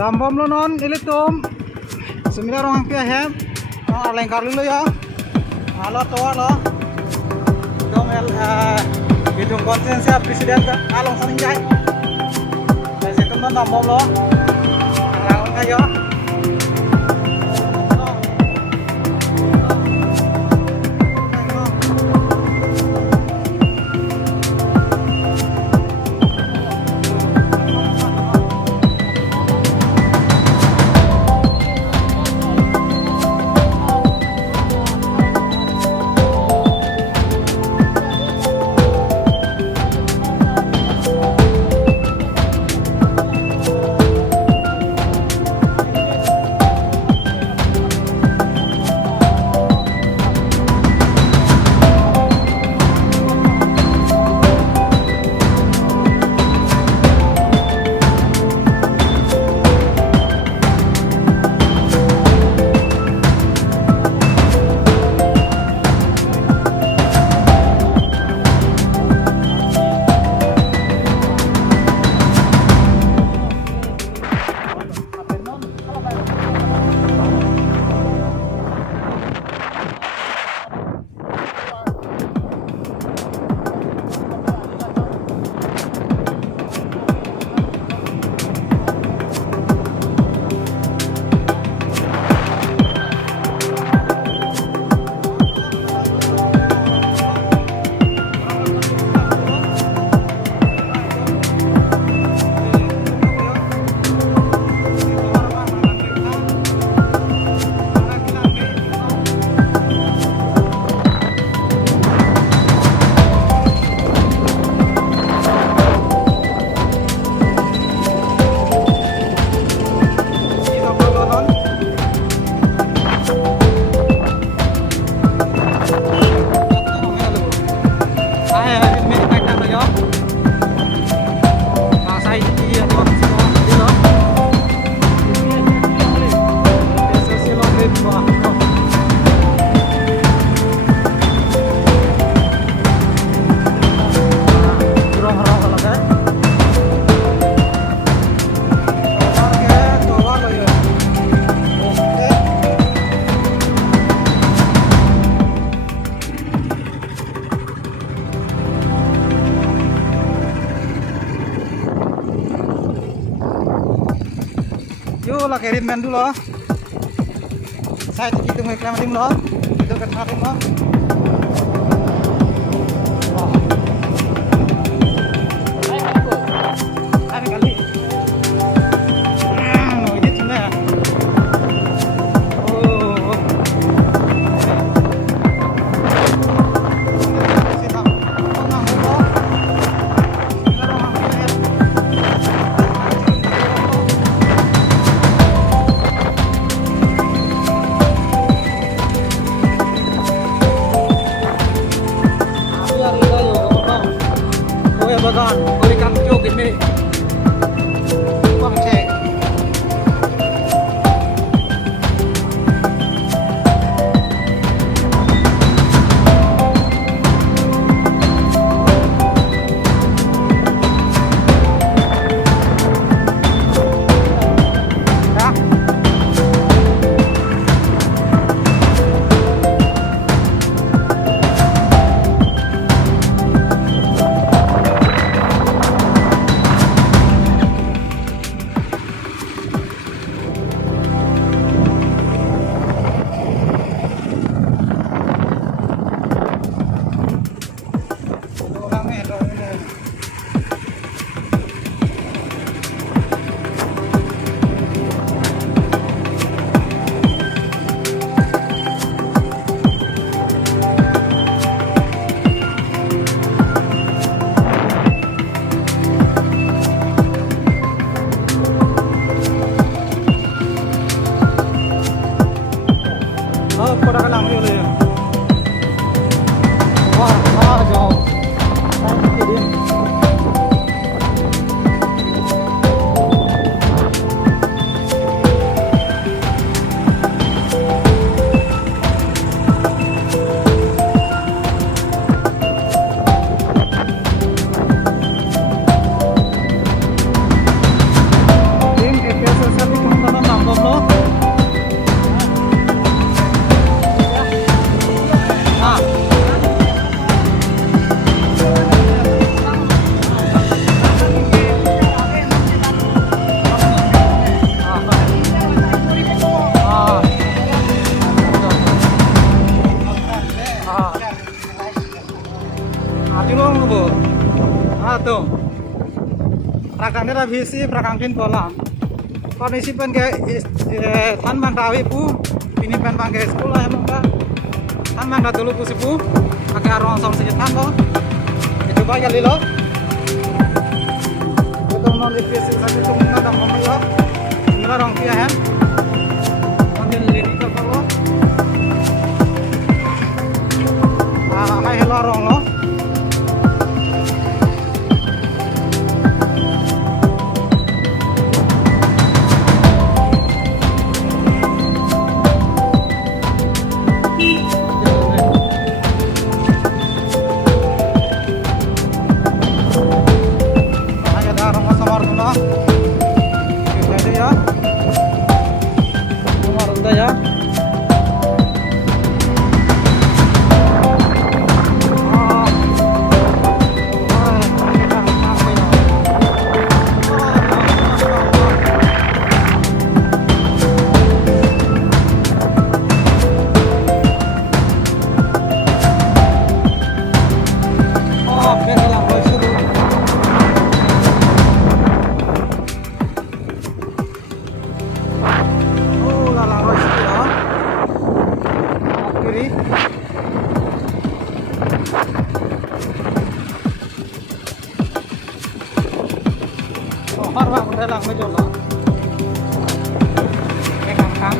Dambom lo non ilitum. Semila orang hampir hem. Lengkar dulu ya. Halo tua lo. Dong hidung konsensia presiden ke Along Saninjai. Dari situ non dambom lo. Langun kayo. Yuk lah kirim men dulu. Saya cek itu ngeklam tim lo. Itu ke tim lo. Ayo kali. Ini cina. Oh. la visi prakangtin kolam. Kondisi pen ke tan bang tawi pu, ini pen bang ke sekolah emang ka. Tan bang dah dulu pu sipu, agak arong song sejetan lo. Itu ba kali lo. Itu non di visi satu cuma dam ngomong lo. Nila rong pia hen. Mondin lady to lo. Mai hello rong lo. Udah lang medyo lo. Kang.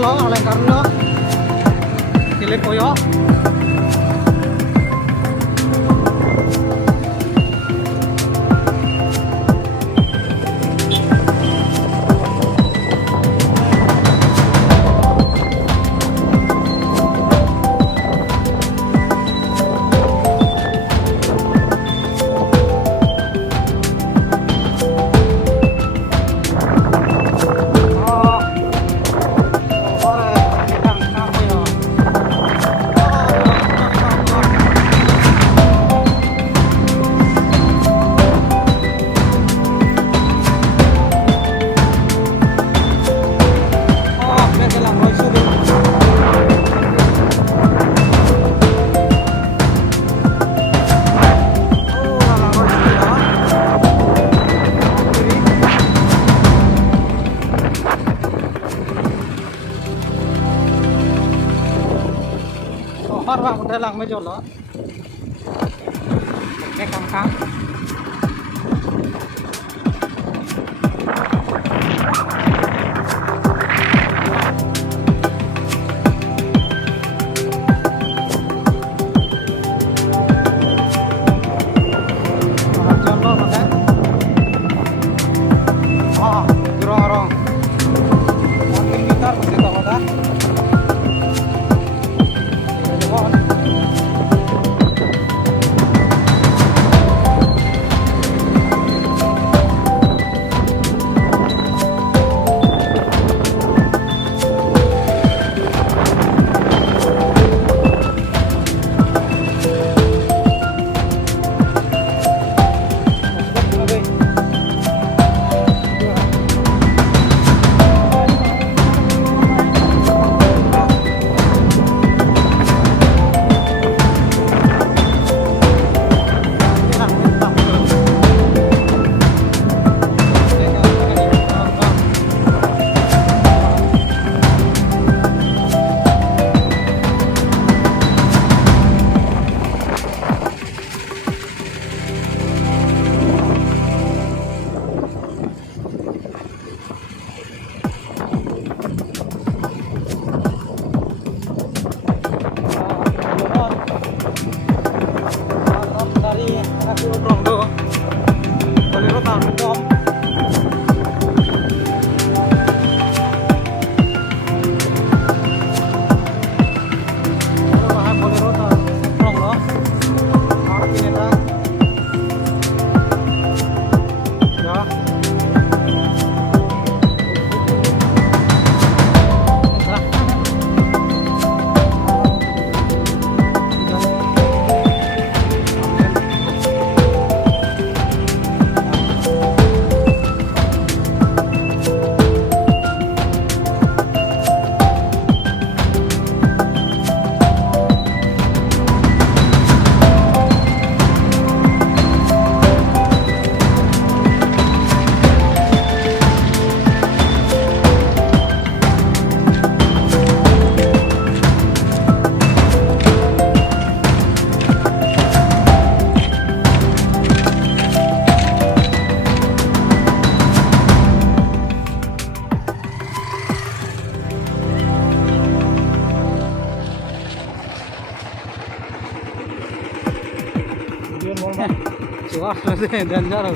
lo lengkar lo kilip koyo ไม่จอดเหรอแค่ค้างWah, dan jauh.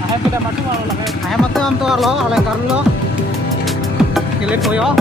Ayah tidak masuk malu lah. Ayah mati am tuh lo, alengkar lo. Kilip koyo.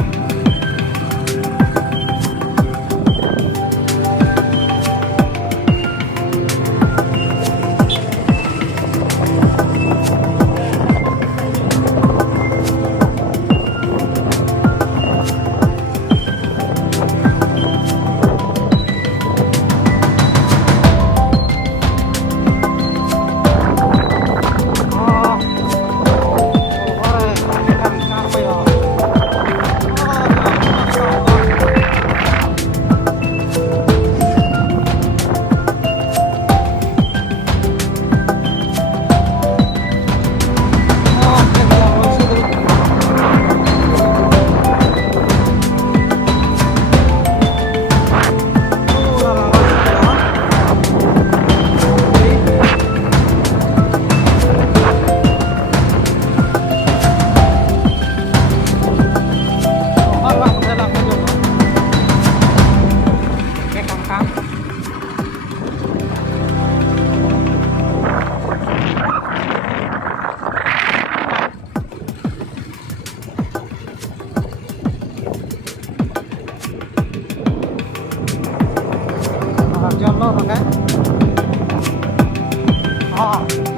Jalan pakai.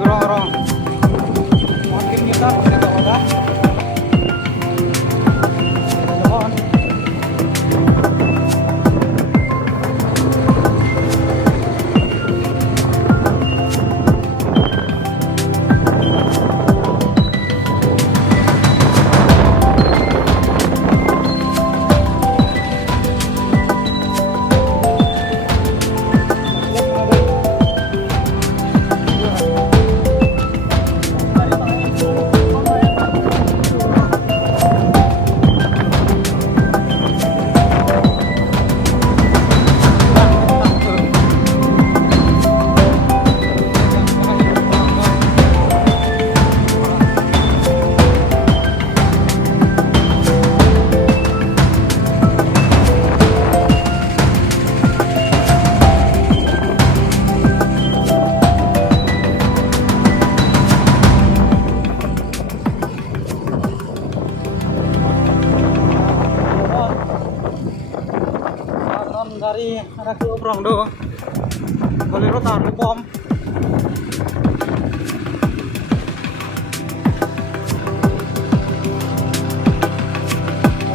Dorong. Makin kita pakai jalan. Jalan. bolero tar bom.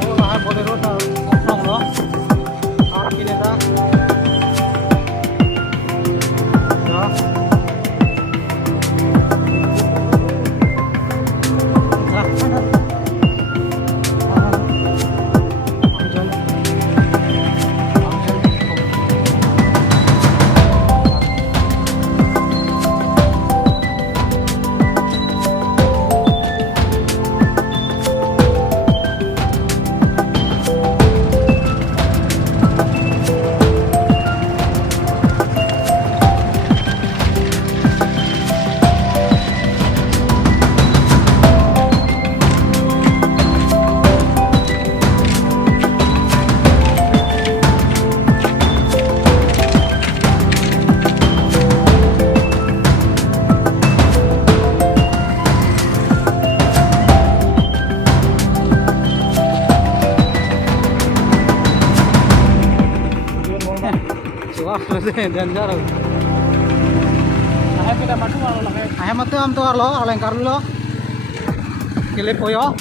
Oh, lah bolero tar oprong lo. Ar kini ta. Ya. Lah, mana? Danger. Ayah pindah madu malah lah. Ayam itu am tuh lo, alengkar lo. Kilip koyo.